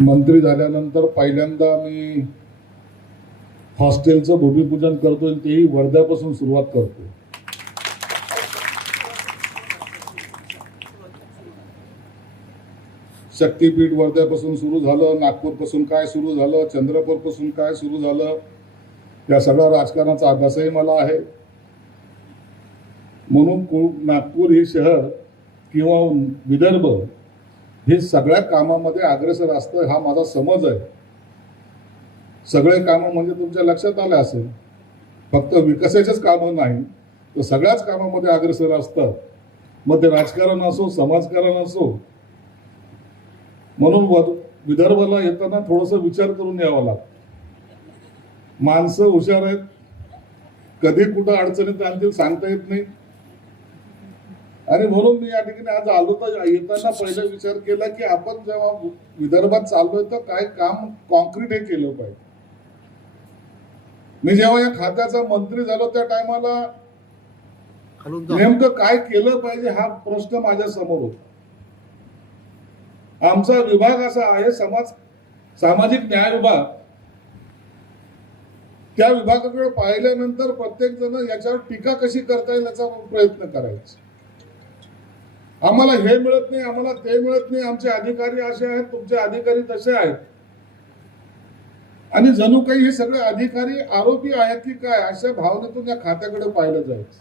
मंत्री झाल्यानंतर पहिल्यांदा मी हॉस्टेलचं भूमिपूजन करतोय, तेही वर्ध्यापासून सुरुवात करतो. शक्तीपीठ वर्ध्यापासून सुरू झालं, नागपूरपासून काय सुरू झालं, चंद्रपूरपासून काय सुरू झालं, या सगळ्या राजकारणाचा अभ्यासही मला आहे. म्हणून नागपूर हे शहर किंवा विदर्भ हे सगळ्या कामामध्ये अग्रेसर असतं हा माझा समज आहे. सगळे कामं म्हणजे तुमच्या लक्षात आलं असेल, फक्त विकासाचेच कामं नाही तर सगळ्याच कामामध्ये अग्रेसर असतात. मग ते राजकारण असो, समाजकारण असो. म्हणून विदर्भाला येताना थोडंसं विचार करून यावं लागतं. माणसं हुशार आहेत, कधी कुठं अडचणीत आणतील सांगता येत नाही. आणि म्हणून मी या ठिकाणी आज आलो तर येताना पहिला विचार केला की आपण जेव्हा विदर्भात चाललोय तर काय काम कॉन्क्रीट हे केलं पाहिजे. मी जेव्हा या खात्याचा मंत्री झालो त्या टायमाला नेमकं काय केलं पाहिजे हा प्रश्न माझ्या समोर होता. आमचा विभाग असा आहे सामाजिक न्याय विभाग. त्या विभागाकडे पाहिल्यानंतर प्रत्येक जण याच्यावर टीका कशी करता येईल याचा प्रयत्न करायचा. आम्हाला हे मिळत नाही, आम्हाला ते मिळत नाही, आमचे अधिकारी असे आहेत, तुमचे अधिकारी तसे आहेत. आणि जणू काही हे सगळे अधिकारी आरोपी आहेत की काय अशा भावनेतून या खात्याकडे पाहिलं जायचं.